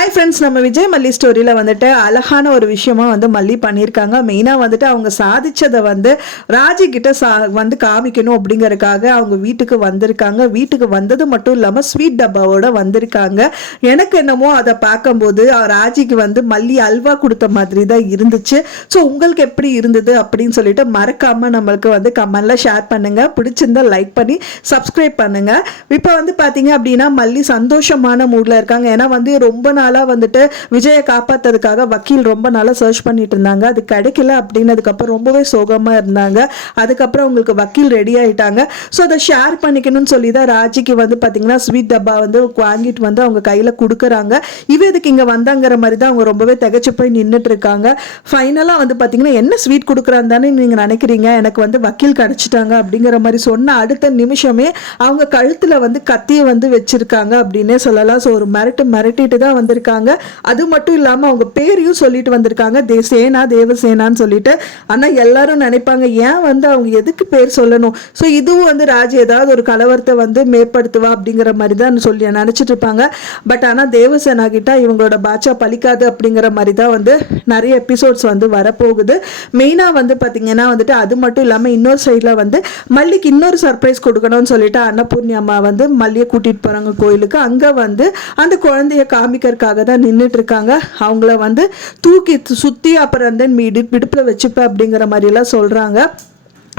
Hi friends நம்ம விஜய் மல்லி ஸ்டோரியில் வந்துட்டு அழகான ஒரு விஷயமா வந்து மல்லி பண்ணியிருக்காங்க. மெயினாக வந்துட்டு அவங்க சாதிச்சதை வந்து ராஜி கிட்ட சா வந்து காமிக்கணும் அப்படிங்கறக்காக அவங்க வீட்டுக்கு வந்திருக்காங்க. வீட்டுக்கு வந்தது மட்டும் இல்லாமல் ஸ்வீட் டப்பாவோட வந்திருக்காங்க. எனக்கு என்னமோ அதை பார்க்கும்போது ராஜிக்கு வந்து மல்லி அல்வா கொடுத்த மாதிரி தான் இருந்துச்சு. ஸோ உங்களுக்கு எப்படி இருந்தது அப்படின்னு சொல்லிட்டு மறக்காமல் நம்மளுக்கு வந்து கமெண்ட்ல ஷேர் பண்ணுங்கள் பிடிச்சிருந்தா லைக் பண்ணி சப்ஸ்கிரைப் பண்ணுங்கள் இப்போ வந்து பார்த்தீங்க அப்படின்னா மல்லி சந்தோஷமான மூடில் இருக்காங்க. ஏன்னா வந்து ரொம்ப நாள் நாளாக வந்துட்டு விஜயை காப்பாற்றுறதுக்காக வக்கீல் ரொம்ப நாளாக சர்ச் பண்ணிட்டு இருந்தாங்க அது கிடைக்கல அப்படின்னதுக்கப்புறம் ரொம்பவே சோகமாக இருந்தாங்க. அதுக்கப்புறம் அவங்களுக்கு வக்கீல் ரெடி ஆயிட்டாங்க. ஸோ அதை ஷேர் பண்ணிக்கணும்னு சொல்லி தான் ராஜிக்கு வந்து பார்த்தீங்கன்னா ஸ்வீட் டப்பா வந்து வாங்கிட்டு வந்து அவங்க கையில் கொடுக்குறாங்க. இவ இதுக்கு இங்கே வந்தாங்கிற மாதிரி தான் அவங்க ரொம்பவே திகச்சு போய் நின்றுட்டு இருக்காங்க ஃபைனலாக வந்து பார்த்தீங்கன்னா என்ன ஸ்வீட் கொடுக்குறான்னு தானே நீங்கள் நினைக்கிறீங்க? எனக்கு வந்து வக்கீல் கிடச்சிட்டாங்க அப்படிங்கிற மாதிரி சொன்ன அடுத்த நிமிஷமே அவங்க கழுத்தில் வந்து கத்தியை வந்து வச்சிருக்காங்க அப்படின்னே சொல்லலாம். ஸோ ஒரு மிரட்டு மிரட்டிட்டு தான் வந்திருக்காங்க. அது மட்டும் இல்லாமல் அவங்க பேரையும் சொல்லிட்டு வந்திருக்காங்க. தே சேனா தேவசேனான்னு சொல்லிட்டு. ஆனால் எல்லாரும் நினைப்பாங்க ஏன் வந்து அவங்க எதுக்கு பேர் சொல்லணும்? ஸோ இதுவும் வந்து ராஜ் ஏதாவது ஒரு கலவரத்தை வந்து மேற்படுத்துவா அப்படிங்கிற மாதிரி தான் சொல்லி நினச்சிட்டு இருப்பாங்க. பட் ஆனால் தேவசேனா கிட்ட இவங்களோட பாட்சா பலிக்காது அப்படிங்கிற மாதிரி தான் வந்து நிறைய எபிசோட்ஸ் வந்து வரப்போகுது. மெயினாக வந்து பார்த்தீங்கன்னா வந்துட்டு அது மட்டும் இல்லாமல் இன்னொரு சைடில் வந்து மல்லிக்கு இன்னொரு சர்ப்ரைஸ் கொடுக்கணும்னு சொல்லிட்டு அன்னபூர்ணி அம்மா வந்து மல்லியை கூட்டிகிட்டு போகிறாங்க கோயிலுக்கு. அங்கே வந்து அந்த குழந்தைய பண்ணுறதுக்காக தான் நின்றுட்டு இருக்காங்க அவங்கள வந்து தூக்கி சுற்றி அப்புறம் தென் மீடு விடுப்பில் வச்சுப்பேன் அப்படிங்கிற மாதிரிலாம் சொல்கிறாங்க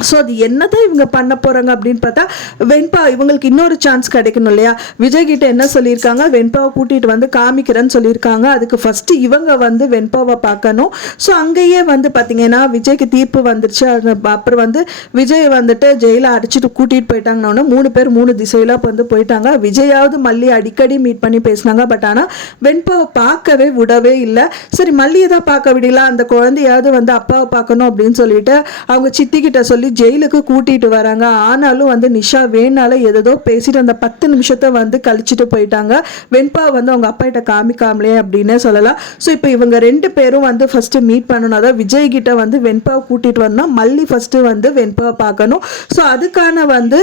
ஸோ அது என்னதான் இவங்க பண்ண போகிறாங்க அப்படின்னு பார்த்தா வெண்பா இவங்களுக்கு இன்னொரு சான்ஸ் கிடைக்கணும் இல்லையா? விஜய் கிட்ட என்ன சொல்லியிருக்காங்க? வெண்பாவை கூட்டிகிட்டு வந்து காமிக்கிறேன்னு சொல்லியிருக்காங்க. அதுக்கு ஃபஸ்ட்டு இவங்க வந்து வெண்பாவை பார்க்கணும். ஸோ அங்கேயே வந்து பார்த்தீங்கன்னா விஜய்க்கு தீர்ப்பு வந்துருச்சு. அப்புறம் வந்து விஜய் வந்துட்டு ஜெயிலில் அடிச்சுட்டு கூட்டிகிட்டு போயிட்டாங்கன்னு மூணு பேர் மூணு திசையில் வந்து போயிட்டாங்க. விஜயாவது மல்லி அடிக்கடி மீட் பண்ணி பேசினாங்க. பட் ஆனால் வெண்பாவை பார்க்கவே விடவே இல்லை. சரி மல்லியை தான் பார்க்க விடல. அந்த குழந்தையாவது வந்து அப்பாவை பார்க்கணும் அப்படின்னு சொல்லிட்டு அவங்க சித்திக்கிட்ட சொல்லி ஜெயிலுக்கு கூட்டிகிட்டு வராங்க. ஆனாலும் வந்து நிஷா வேணால ஏதோ பேசிட்டு அந்த பத்து நிமிஷத்தை வந்து கழிச்சிட்டு போயிட்டாங்க. வெண்பா வந்து அவங்க அப்பா கிட்ட காமிக்காமலே அப்படின்னே சொல்லலாம். ஸோ இப்போ இவங்க ரெண்டு பேரும் வந்து ஃபஸ்ட்டு மீட் பண்ணணும். அதாவது விஜய் கிட்ட வந்து வெண்பாவை கூட்டிட்டு வரணும். மல்லி ஃபஸ்ட்டு வந்து வெண்பாவை பார்க்கணும். ஸோ அதுக்கான வந்து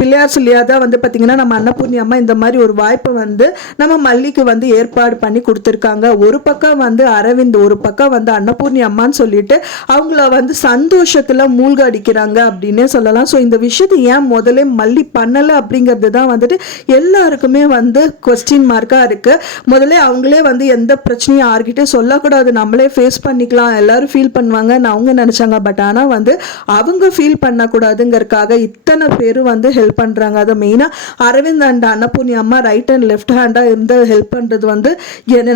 பிள்ளையார் சொல்லியா தான் வந்து பார்த்திங்கன்னா நம்ம அன்னபூர்ணி அம்மா இந்த மாதிரி ஒரு வாய்ப்பை வந்து நம்ம மல்லிக்கு வந்து ஏற்பாடு பண்ணி கொடுத்துருக்காங்க. ஒரு பக்கம் வந்து அரவிந்த் ஒரு பக்கம் வந்து அன்னபூர்ணி அம்மான்னு சொல்லிட்டு அவங்கள வந்து சந்தோஷத்தில் மூ மூழ்க அடிக்கிறாங்க அப்படின்னே சொல்லலாம். ஸோ இந்த விஷயத்தை ஏன் முதல்ல மல்லி பண்ணலை அப்படிங்கிறது தான் வந்துட்டு எல்லாருக்குமே வந்து கொஸ்டின் மார்க்காக இருக்குது முதல்ல அவங்களே வந்து எந்த பிரச்சனையும் யார்கிட்டே சொல்லக்கூடாது. நம்மளே ஃபேஸ் பண்ணிக்கலாம். எல்லோரும் ஃபீல் பண்ணுவாங்கன்னு அவங்க நினச்சாங்க. பட் ஆனால் வந்து அவங்க ஃபீல் பண்ணக்கூடாதுங்கிறதுக்காக இத்தனை பேர் வந்து ஹெல்ப் பண்ணுறாங்க அதை மெயினாக அரவிந்த் அண்ட் அன்னபூர்ணி அம்மா ரைட் அண்ட் லெஃப்ட் ஹேண்டாக இருந்து ஹெல்ப் பண்ணுறது வந்து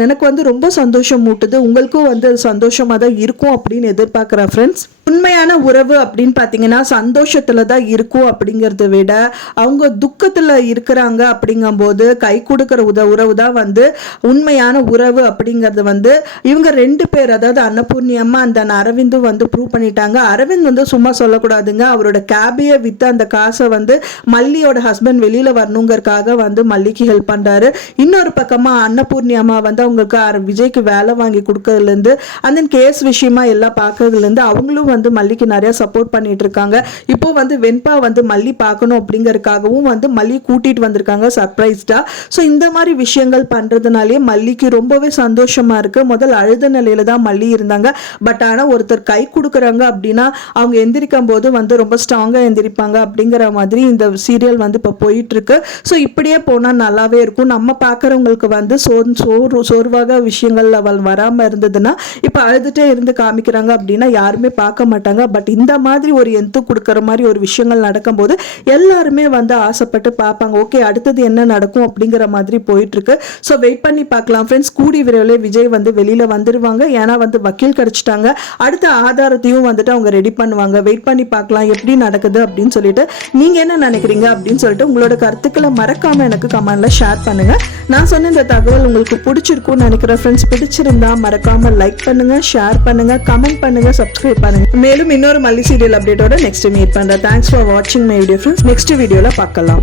எனக்கு வந்து ரொம்ப சந்தோஷம் மூட்டுது உங்களுக்கும் வந்து சந்தோஷமாக தான் இருக்கும் அப்படின்னு எதிர்பார்க்குறேன் ஃப்ரெண்ட்ஸ் உண்மையான உறவு அப்படின்னு பார்த்தீங்கன்னா சந்தோஷத்துல தான் இருக்கும் அப்படிங்கிறத விட அவங்க துக்கத்தில் இருக்கிறாங்க அப்படிங்கும்போது கை கொடுக்குற உத உறவு தான் வந்து உண்மையான உறவு அப்படிங்கிறது வந்து இவங்க ரெண்டு பேர் அதாவது அன்னபூர்ணியம்மா அந்த அரவிந்தும் வந்து ப்ரூவ் பண்ணிட்டாங்க. அரவிந்த் வந்து சும்மா சொல்லக்கூடாதுங்க. அவரோட கேபியை விற்று அந்த காசை வந்து மல்லியோட ஹஸ்பண்ட் வெளியில் வரணுங்கிறதுக்காக வந்து மல்லிக்கு ஹெல்ப் பண்ணுறாரு இன்னொரு பக்கமாக அன்னபூர்ணி அம்மா வந்து அவங்களுக்கு விஜய்க்கு வேலை வாங்கி கொடுக்கறதுல இருந்து அந்த கேஸ் விஷயமா எல்லாம் பார்க்கறதுலேருந்து அவங்களும் வந்து மல்லிக்கு நிறைய சப்போர்ட் பண்ணிட்டு இருக்காங்க இப்போ வந்து வெண்பா வந்து மல்லி பார்க்கணும் அப்படிங்கறக்காகவும் வந்து மல்லி கூட்டிட்டு வந்திருக்காங்க சர்ப்ரைஸ்டா ஸோ இந்த மாதிரி விஷயங்கள் பண்றதுனாலே மல்லிக்கு ரொம்பவே சந்தோஷமா இருக்கு. முதல் அழுத நிலையில தான் மல்லி இருந்தாங்க. பட் ஆனால் ஒருத்தர் கை கொடுக்குறாங்க அப்படின்னா அவங்க எந்திரிக்கும் போது வந்து ரொம்ப ஸ்ட்ராங்காக எந்திரிப்பாங்க அப்படிங்கிற மாதிரி இந்த சீரியல் வந்து இப்போ போயிட்டு இருக்கு ஸோ இப்படியே போனால் நல்லாவே இருக்கும். நம்ம பார்க்குறவங்களுக்கு வந்து சோர் சோறு சோர்வாக விஷயங்கள் அவள் வராமல் இருந்ததுன்னா இப்போ அழுதுட்டே இருந்து காமிக்கிறாங்க அப்படின்னா யாருமே பார்க்க மாட்டாங்க. பட் இந்த மாதிரி ஒரு எந்து கொடுக்குற மாதிரி ஒரு விஷயங்கள் நடக்கும்போது எல்லாருமே வந்து ஆசைப்பட்டு பார்ப்பாங்க ஓகே அடுத்தது என்ன நடக்கும்? அப்படிங்கிற மாதிரி போயிட்டுருக்கு. ஸோ வெயிட் பண்ணி பார்க்கலாம் ஃப்ரெண்ட்ஸ் கூடி விரைவில் விஜய் வந்து வெளியில வந்துருவாங்க. ஏன்னா வந்து வக்கீல் கிடைச்சிட்டாங்க. அடுத்த ஆதாரத்தையும் வந்துட்டு அவங்க ரெடி பண்ணுவாங்க. வெயிட் பண்ணி பார்க்கலாம் எப்படி நடக்குது அப்படின்னு சொல்லிட்டு. நீங்க என்ன நினைக்கிறீங்க அப்படின்னு சொல்லிட்டு உங்களோட கருத்துக்களை மறக்காம எனக்கு கமெண்ட்ல ஷேர் பண்ணுங்க. நான் சொன்ன இந்த தகவல் உங்களுக்கு பிடிச்சிருக்கும்னு நினைக்கிறேன் ஃப்ரெண்ட்ஸ் பிடிச்சிருந்தா மறக்காம லைக் பண்ணுங்க ஷேர் பண்ணுங்க கமெண்ட் பண்ணுங்க சப்ஸ்கிரைப் பண்ணுங்க. மேலும் இன்னொரு மல்லி சீரியல் அப்டேட்டோட நெக்ஸ்ட் மீட் பண்ணுறேன் தேங்க்ஸ் ஃபார் வாட்சிங் மை வீடியோ ஃப்ரெண்ட்ஸ் நெக்ஸ்ட் வீடியோவில் பார்க்கலாம்.